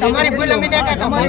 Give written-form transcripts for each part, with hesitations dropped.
તમારી ભૂલ અમે ના તમારી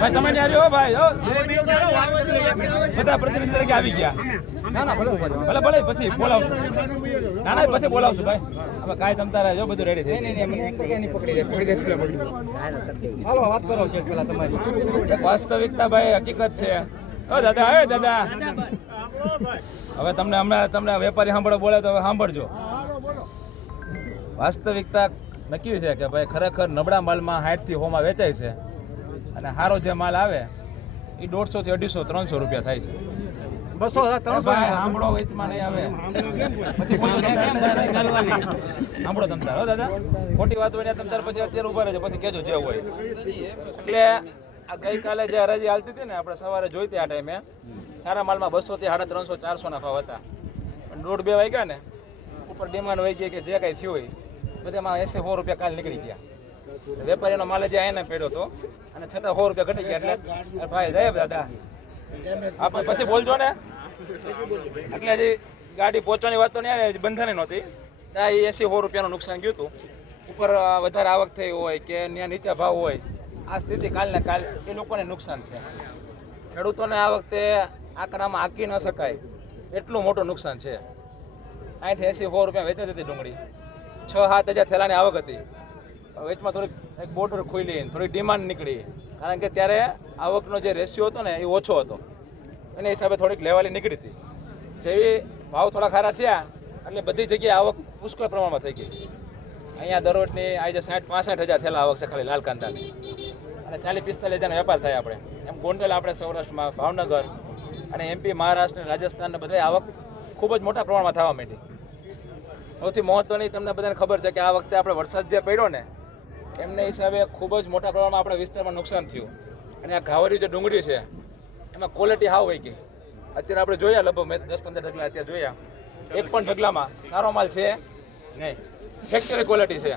ભાઈ તમે ને આવ્યો ભાઈ બધા પ્રતિનિધિ તરીકે આવી ગયા. ભલે ભલે પછી બોલાવશું. ના ના પછી બોલાવશું ભાઈ. હવે કાંઈ તમતા રહેજો, બધું રેડી થઈ વાત કરો છે પેલા તમારી વાસ્તવિકતા ભાઈ હકીકત છે. ઓ દાદા, હે દાદા, હવે તમને વેપારી સાંભળો બોલે તો હવે સાંભળજો. વાસ્તવિકતા નક્કી છે કે ભાઈ ખરેખર નબળા માલમાં 60 થી 100 માં વેચાય છે અને સારો જે માલ આવે એ 150 થી 250 300 રૂપિયા થાય છે. 200 સાંભળો વેચમાં નહીં આવે સાંભળો તમતાર. હો દાદા, ખોટી વાત હોય તમતાર પછી અત્યારે ઉભા રહેજો, પછી કેજો જે હોય. એટલે આ ગઈકાલે જે હરાજી હાલતી હતી ને, આપણે સવારે જોઈતી આ ટાઈમે સારા માલમાં 200 થી 350 400 ના ભાવ હતા. પણ 1:30 વાગ્યા ને ઉપર ડિમાન્ડ વહી ગઈ કે જે કાંઈ થયું હોય બધામાં 80-100 રૂપિયા કાલ નીકળી ગયા. વેપારીનો માલ જે આને પડ્યો હતો અને છતાં 100 રૂપિયા ઘટી ગયા. એટલે ભાઈ જય દાદા, આપણે પછી બોલજો ને. એટલે હજી ગાડી પહોંચવાની વાત તો નહીં, બંધાણી નહોતી. ત્યાં 80-100 રૂપિયાનું નુકસાન ગયું હતું. ઉપર વધારે આવક થઈ હોય કે ત્યાં નીચા ભાવ હોય, આ સ્થિતિ કાલને કાલ એ લોકોને નુકસાન છે. ખેડૂતોને આ વખતે આંકડામાં આંકી ન શકાય એટલું મોટું નુકસાન છે. 80-100 રૂપિયા વેચાતી હતી ડુંગળી. 6-7 હજાર થેલાની આવક હતી. વેચમાં થોડીક એક બોર્ડર ખુલી, થોડી ડિમાન્ડ નીકળી, કારણ કે ત્યારે આવકનો જે રેશિયો હતો ને એ ઓછો હતો. એના હિસાબે થોડીક લેવાલી નીકળી હતી. જેવી ભાવ થોડા ખારા થયા એટલે બધી જગ્યાએ આવક પુષ્કળ પ્રમાણમાં થઈ ગઈ. અહીંયા દરરોજની આજે 60-65 હજાર થેલા આવક છે ખાલી લાલ કાંદાની, અને 40-45 હજારનો વેપાર થાય. આપણે એમ ગોંડલ, આપણે સૌરાષ્ટ્રમાં ભાવનગર અને MP, મહારાષ્ટ્ર, રાજસ્થાન બધા આવક ખૂબ જ મોટા પ્રમાણમાં થવા માંડી. સૌથી મહત્વની તમને બધાને ખબર છે કે આ વખતે આપણે વરસાદ જે પડ્યો ને એમને હિસાબે ખૂબ જ મોટા પ્રમાણમાં આપણા વિસ્તારમાં નુકસાન થયું. અને આ ઘાવરી જે ડુંગળી છે એમાં ક્વોલિટી હાવ વહી ગઈ. અત્યારે આપણે જોયા લગભગ મેં 10-15 ઢગલા અત્યારે જોયા, એક પણ ઢગલામાં સારો માલ છે નહીં. ફેક્ટરી ક્વોલિટી છે.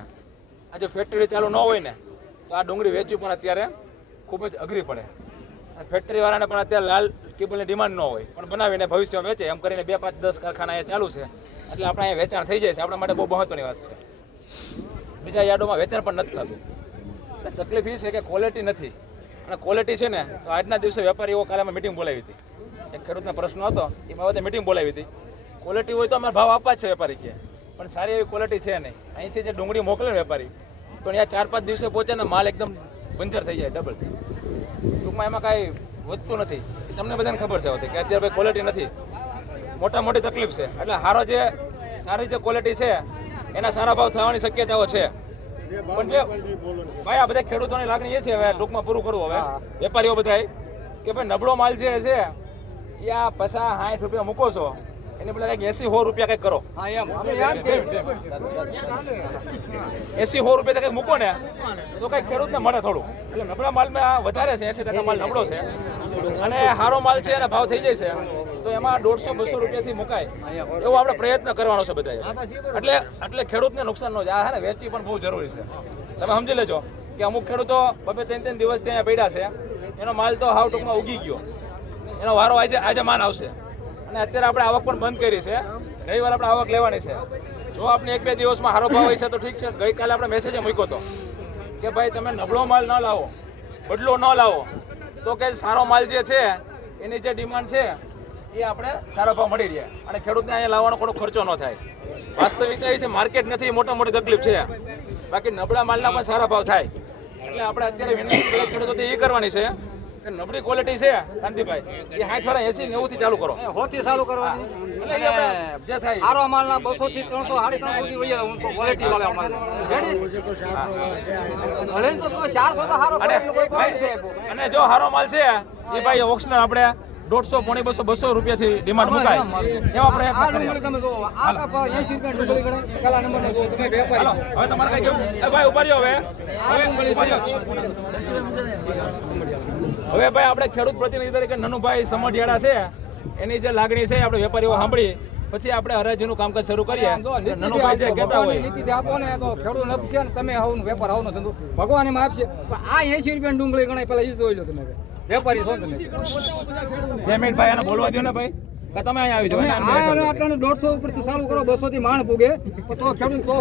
આ જો ફેક્ટરી ચાલુ ન હોય ને તો આ ડુંગળી વેચવી પણ અત્યારે ખૂબ જ અઘરી પડે. ફેક્ટરીવાળાને પણ અત્યારે લાલ કેબલની ડિમાન્ડ ન હોય, પણ બનાવીને ભવિષ્યમાં વેચે એમ કરીને 2-5-10 કારખાના અહીંયા ચાલુ છે. એટલે આપણે અહીંયા વેચાણ થઈ જાય છે. આપણા માટે બહુ મહત્વની વાત છે. બીજા યાર્ડોમાં વેચાણ પણ નથી થતું. એટલે તકલીફ એ છે કે ક્વોલિટી નથી. અને ક્વોલિટી છે ને તો આજના દિવસે વેપારીઓ કાલે અમે મિટિંગ બોલાવી હતી. એક ખેડૂતનો પ્રશ્ન હતો એ બાબતે મિટિંગ બોલાવી હતી. ક્વોલિટી હોય તો અમારે ભાવ આપવા જ છે વેપારી કે, પણ સારી એવી ક્વોલિટી છે નહીં. અહીંથી જે ડુંગળી મોકલે વેપારી તો ત્યાં 4-5 દિવસે પહોંચે ને માલ એકદમ બંજર થઈ જાય, ડબલ. ટૂંકમાં એમાં કાંઈ વધતું નથી. તમને બધાને ખબર છે હોતી કે અત્યારે ભાઈ ક્વોલિટી નથી, મોટા મોટી તકલીફ છે. એટલે સારી જે ક્વોલિટી છે એના સારા ભાવ થવાની શક્યતાઓ છે. પણ જે ભાઈ આ બધા ખેડૂતોની લાગણી એ છે, હવે ટૂંકમાં પૂરું કરવું હવે વેપારીઓ બધા કે ભાઈ નબળો માલ જે છે એ આ 50-60 રૂપિયા મૂકો છો, એને પેલા કંઈક 80-100 રૂપિયા કંઈક કરો. 80-100 રૂપિયા કંઈક મૂકો ને તો કંઈક ખેડૂતને મળે થોડું. એટલે નબળા માલમાં વધારે છે, 80% માલ નબળો છે અને સારો માલ છે અને ભાવ થઈ જાય છે તો એમાં 150-200 રૂપિયાથી મુકાય એવો આપણે પ્રયત્ન કરવાનો છે બધાએ. એટલે ખેડૂતને નુકસાન ન જાય. આ ને વેચવી પણ બહુ જરૂરી છે. તમે સમજી લેજો કે અમુક ખેડૂતો 2-3 દિવસ ત્યાં પડ્યા છે, એનો માલ તો હાવ ટૂંકમાં ઉગી ગયો, એનો વારો આજે માન આવશે. અને અત્યારે આપણે આવક પણ બંધ કરી છે, રવિવાર આપણે આવક લેવાની છે. જો આપણે 1-2 દિવસમાં સારો ભાવ હોય છે તો ઠીક છે. ગઈકાલે આપણે મેસેજ મૂક્યો હતો કે ભાઈ તમે નબળો માલ ન લાવો, બદલો ન લાવો, તો કે સારો માલ જે છે એની જે ડિમાન્ડ છે એ આપણે સારા ભાવ મળી રહે અને ખેડૂતને અહીંયા લાવવાનો કોઈ ખર્ચો ન થાય. વાસ્તવિકતા એ છે માર્કેટ નથી, મોટી તકલીફ છે. બાકી નબળા માલના પણ સારા ભાવ થાય. એટલે આપણે અત્યારે વિનંતી ખેડૂતો એ કરવાની છે કે નબળી ક્વોલિટી છે કાંતિભાઈ એ 60-80-90 થી ચાલુ કરો, 100 થી ચાલુ કરવાની. એટલે જે થાય સારો માલના 200 થી 300 350 સુધી વહી જાય. ક્વોલિટી વાળા માલ ભલે તો 400 તો સારો અને જો સારો માલ છે એ ભાઈ ઓક્શન આપણે 150-200 રૂપિયાથી ડિમાન્ડ મુકાય એવા પ્રયત્ન કરીએ. તમે જો આ 80 રૂપિયા ડુંગળી ગણે પેલા નંબર નો જો તમે વેપારી. હવે તમારે કઈ કેવું? ભાઈ ઉભા રહ્યો. હવે ભાઈ આપણે ખેડૂત પ્રતિનિધિ તરીકે નનુભાઈ સમઢિયાળા છે, એની જે લાગણી છે આપણે વેપારીઓ સાંભળી પછી આપણે હરાજીનું કામકાજ શરૂ કરીએ. નનુભાઈ જે કહેતા હોય નીતિ આપો ને તો ખેડૂત નફ છે ને તમે આવું વેપાર આવો ધંધો ભગવાન એમાં આપશે. પણ આ 80 રૂપિયા ડુંગળી ગણાય પેલા એ જોઈ લો તમે. વેપારી છો તમે. 2 મિનિટ ભાઈ આને બોલવા દો ને ભાઈ. તમે અહીંયા આવી જાઓ. 150 ઉપરથી ચાલુ કરો, 200 થી માણ પૂગે તો ખેડૂત તો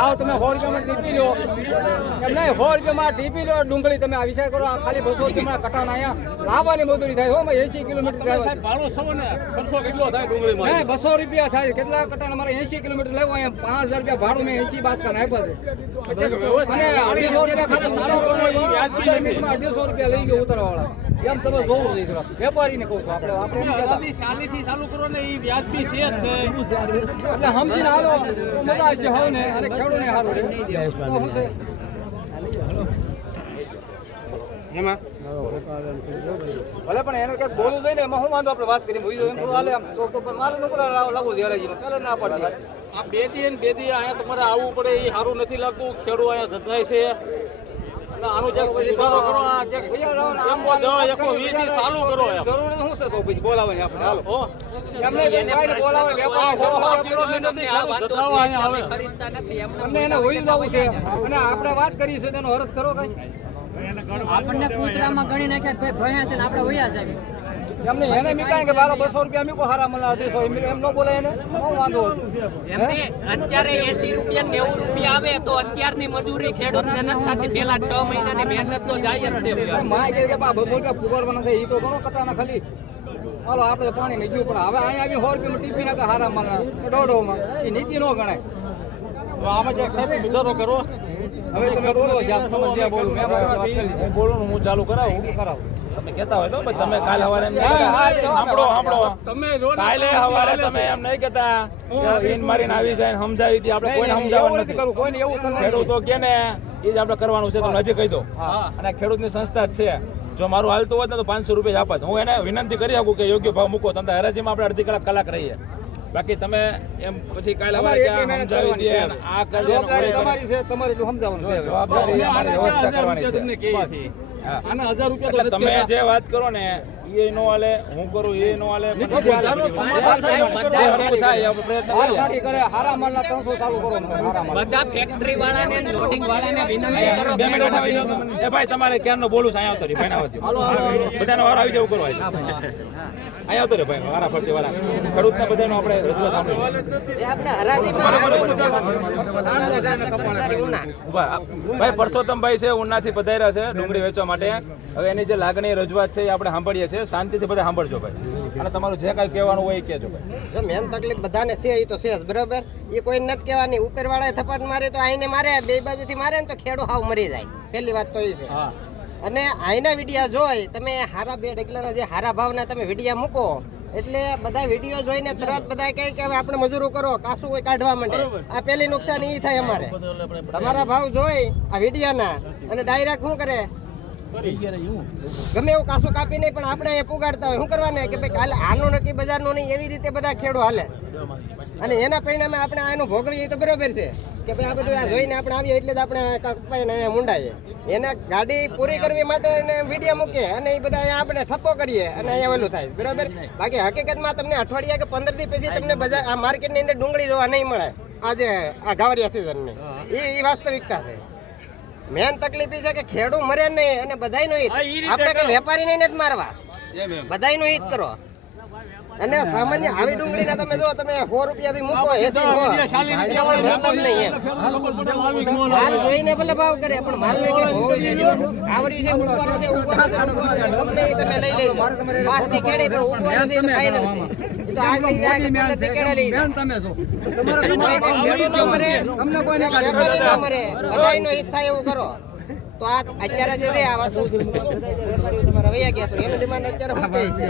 હાવ તમે 100 રૂપિયામાં ટીપી લો. એમ નહીં 100 રૂપિયામાં ટીપી લો ડુંગળી. તમે આ વિચાર કરો આ ખાલી 200 રૂપિયામાં કટાના અહીંયા લાવવાની મજૂરી થાય. 80 કિલોમીટર થાય 200 રૂપિયા થાય. કેટલા કટાના મારે 80 કિલોમીટર લેવો અહીંયા 5000 રૂપિયા ભાડું મેં 80 બાસકા આપ્યા છે. અને 250 રૂપિયા ખાલી 250 રૂપિયા લઈ ગયો ઉતારવાવાળા. એમ તમે જોવું નહીં. વેપારીને કહું છું આપણે શાલીથી ચાલુ કરો ને એ વ્યાજબી છે જ. એટલે સમજીને હાલો તો મજા આવશે હવે ને અને ખેડૂતને સારું રહે. તો શું છે એમાં ભલે પણ એને કંઈક બોલવું જોઈએ ને એમાં શું વાંધો આપણે વાત કરી ભૂલી જોઈએ થોડું હાલે આમ તો પણ મારે નો લાગવું ધ્યારાજીમાં પહેલાં ના પડતી. આ બે દી અહીંયા તમારે આવવું પડે એ સારું નથી લાગતું. ખેડૂત અહીંયા ધંધાય છે અને આનો જે સુધારો કરો. આ જે ચાલુ કરો જરૂરી શું છે તો પછી બોલાવવાની આપણે હાલો એમને બોલાવે અમને એને હોઈ જવું છે અને આપણે વાત કરી છે તેનો અર્થ કરો કઈ. આપણને કૂતરામાં ગણી નાખ્યા ભાઈ ભણ્યા છે ને આપણે વયા જાય. એમને એને મીકાય કે 200 રૂપિયા મીકો હારા મને 250 એમ ન બોલે એને શું વાંધો? એમને અત્યારે 80 રૂપિયા 90 રૂપિયા આવે તો અત્યારની મજૂરી ખેડૂતને નથી થતી. પેલા 6 મહિનાની મહેનત તો જાય જ છે. માય કે 200 રૂપિયા ફુગાડવાના થાય એ તો ઘણો કટાના ખાલી. હાલો આપણે પાણી મેં ગયું પણ હવે અહીંયા આવી 100 રૂપિયામાં ટીપી નાખે હારા માલના દોઢોમાં એ નીતિ ન ગણાય. આમાં જે સાહેબ સુધારો કરો. હવે તમે બોલો જ્યાં બોલું મેં હું બોલું હું ચાલુ કરાવું. તમે કહેતા હોય તો ભાઈ તમે કાલે સવારે સાંભળો તમે કાલે સવારે તમે એમ નહીં કહેતા ઈન મારીને આવી જાય સમજાવી દી. આપણે કોઈને સમજાવવાનું નથી. કોઈને એવું ખેડૂતો કે ને એ જ આપણે કરવાનું છે. તમને હજી કહી દો અને ખેડૂતની સંસ્થા જ છે. જો મારું હાલતું હોત ને તો 500 રૂપિયા આપત. હું એને વિનંતી કરી શકું કે યોગ્ય ભાવ મૂકો. તમે હરાજીમાં આપણે અડધી કલાક રહીએ. બાકી તમે એમ પછી કાલે સવારે સમજાવી દે આ તમારી છે તમારે એટલું સમજાવવાનું છે. જવાબદારી અમારી વ્યવસ્થા કરવાની છે. આને 1000 રૂપિયા એટલે તમે જે વાત કરો ને એ નો હાલે, હું કરું એ નો હાલે. બધા ફેક્ટરી વાળાને લોડિંગ વાળાને વિનંતી કરો. 2 મિનિટ એ ભાઈ તમારે ક્યારનો બોલું છું અહીંયા આવતો રહી ભાઈ બધાનો વાર આવી જવું કરવા અહીંયા આવતો રે ભાઈ વારા ફરતી વાળા ખેડૂતને બધાનો આપણે રજૂઆત ભાઈ પરસોત્તમભાઈ છે ઉનાથી પધાર્યા છે ડુંગળી વેચવા માટે. હવે એની જે લાગણી રજૂઆત છે એ આપણે સાંભળીએ છીએ. શાંતિથી બધા સાંભળજો ભાઈ અને તમારું જે કાંઈ કહેવાનું હોય એ કહેજો ભાઈ. જો મેન તકલીફ બધાને છે એ તો છે જ બરાબર. એ કોઈ નથી કહેવાની. ઉપરવાળાએ થપ્પડ મારે તો આઈને મારે બે બાજુથી મારે ને તો ખેડૂ હાવ મરી જાય. પહેલી વાત તો એ છે. અને આઈના વિડીયા જોઈ તમે હારા 2 ડગલાના જે હારા ભાવના તમે વિડીયા મૂકો એટલે બધા વિડીયો જોઈને તરત બધા કહે કે હવે આપણે મજૂરો કરો કાસું કોઈ કાઢવા માંડે આ પેલી નુકસાન ઈ થાય અમારે તમારા ભાવ જોઈ આ વિડીયાના અને ડાયરેક્ટ શું કરે ગમે એવું કાસું કાપી નહીં પણ આપણે એ પુગાડતા હોય શું કરવાને કે ભાઈ કાલે આનું નક્કી બજારનું નહીં એવી રીતે બધા ખેડૂ હાલે અને એના પરિણામે આપણે આનું ભોગવીએ તો બરોબર છે કે ભાઈ આ બધું આ જોઈને આપણે આવીએ એટલે જ આપણે કપાઈને અહીંયા મુંડાઈએ એને ગાડી પૂરી કરવી માટે એને વિડીયો મૂકીએ અને એ બધા અહીંયા આપણે ઠપ્પો કરીએ અને અહીંયા ઓલું થાય બરોબર બાકી હકીકતમાં તમને અઠવાડિયા કે 15 દી પછી તમને બજાર આ માર્કેટની અંદર ડુંગળી જોવા નહીં મળે આજે આ ગાવરિયા સિઝનની એ વાસ્તવિકતા છે મેન તકલીફ એ છે કે ખેડૂત મરે નહીં અને બધાયનું હિત આપણે કે વેપારી નહીં જ મારવા બધાયનું હિત કરો અને સામાન્ય આવી ડુંગળીના તમે જો તમે 100 રૂપિયાથી મૂકો 80 મતલબ નહીં એમ માલ જોઈને ભલે ભાવ કરે પણ માલ ને કઈ હોવું જોઈએ આવરી છે ઉગવાનો છે ગમે એ તમે લઈ લેજો 5 થી કેડે પણ ઉગવાનો છે તો ફાઇનલ છે તો આગળ જાય કે 15 થી કેડે લઈ જાય તમે છો ખેડૂત ન મરે તમને કોઈને વેપારી ન મરે બધાયનો હિત થાય એવું કરો તો આ અત્યારે જે છે આ વસ્તુ તમારા વૈયા ગયા તો એનું ડિમાન્ડ અત્યારે શું કહે છે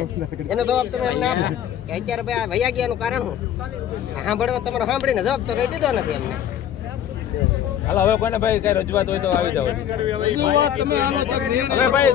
એનો જવાબ તમે એમને આપો કે અત્યારે ભાઈ આ વૈયા ગયાનું કારણ શું સાંભળવા તમારો સાંભળીને જવાબ તો કહી દીધો નથી એમને હાલો હવે કોઈને ભાઈ કઈ રજૂઆત હોય તો આવી જાવ હવે ભાઈ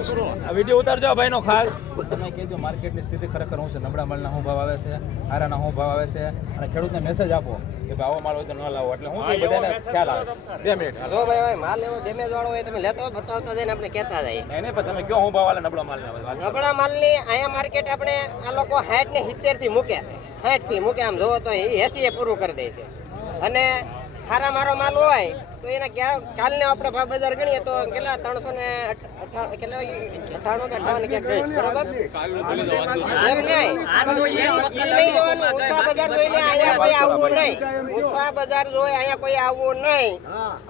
આ વિડીયો ઉતારજો ભાઈનો ખાસ તમે કહેજો માર્કેટની સ્થિતિ ખરેખર શું છે નબળા માલના શું ભાવ આવે છે હારાના શું ભાવ આવે છે અને ખેડૂતને મેસેજ આપો કે ભાઈ આવો માલ હોય તો ન લાવો એટલે હું બધાને ખ્યાલ આવે 2 મિનિટ જો ભાઈ માલ એવો ડેમેજ વાળો હોય તમે લેતો હોય બતાવતા જઈને આપણે કહેતા જાય નહીં પણ તમે કયો શું ભાવ આવે નબળા માલના નબળા માલની અહીંયા માર્કેટ આપણે આ લોકો 60 ને 70 થી મૂકે છે 60 થી મૂકે આમ જોવો તો એ 80 એ પૂરું કરી દે છે અને ખારા મારો માલ હોય તો એના કાલને આપણે ભાવ બજાર ગણીએ તો કેટલા 398 કેટલા 98 કે 58 ક્યાંક ગઈશ બરાબર એમ નહીં નહીં જોવાનું ઉષા બજાર જોઈને અહીંયા કોઈ આવવું નહીં ઉષા બજાર જોઈ અહીંયા કોઈ આવવું નહીં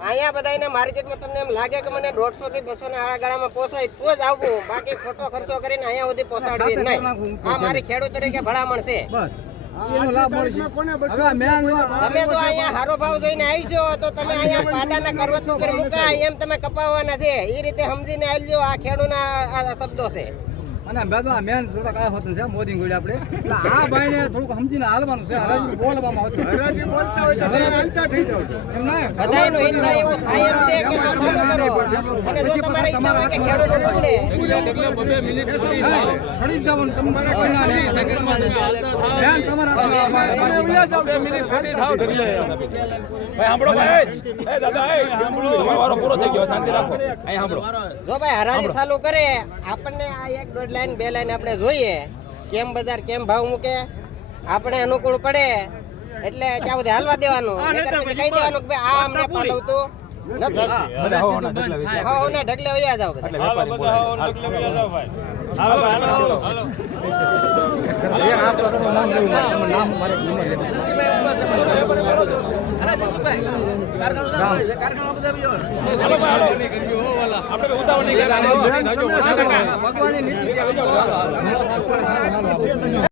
અહીંયા બધાને માર્કેટમાં તમને એમ લાગે કે મને 150 થી 200 ના આળાગાળામાં પોસાય તો જ આવવું બાકી ખોટો ખર્ચો કરીને અહીંયા સુધી પહોંચાડવી નહીં આ મારી ખેડૂત તરીકે ભલામણ છે તમે જો અહીંયા હારો ભાવ જોઈને આવજો તો તમે અહીંયા પાડાના કરવત ઉપર મુકાય એમ તમે કપાવવાના છે એ રીતે સમજીને આવજો આ ખેડૂના આ શબ્દો છે અને મેન થોડાક આ હોતું છે મોદી ગોળી આપણે એટલે આ ભાઈને થોડુંક સમજીને હાલવાનું છે હરાજી બોલવામાં હોતું હરાજી બોલતા હોય તો હાલતા થઈ જાવ એમ ના બધાયનો હિત થાય એવું થાય એમ છે કે ચાલુ કરો અને જો તમારે ઈચ્છા હોય કે ખેડૂત બગડે સડી જવાનું તમારે કોઈ ના નહીં સેકન્ડમાં તમે હાલતા થાવ મેન તમારા 2 મિનિટ ખોટી થાવ ઢગલે ભાઈ સાંભળો ભાઈ એ દાદા એ સાંભળો વારો પૂરો થઈ ગયો શાંતિ રાખો અહીં સાંભળો જો ભાઈ હરાજી ચાલુ કરે આપણને આ 1-1.5 લાઈન 2 લાઈન આપણે જોઈએ કેમ બજાર કેમ ભાવ મૂકે આપણે અનુકૂળ પડે એટલે ત્યાં સુધી હાલવા દેવાનું નહીંતર પછી કહી દેવાનું કે ભાઈ આ અમને પાલવતું નથી હા ના ઢગલે વયા જાવ આપણે ઉતાવળ નહીં ભગવાનની નીતિ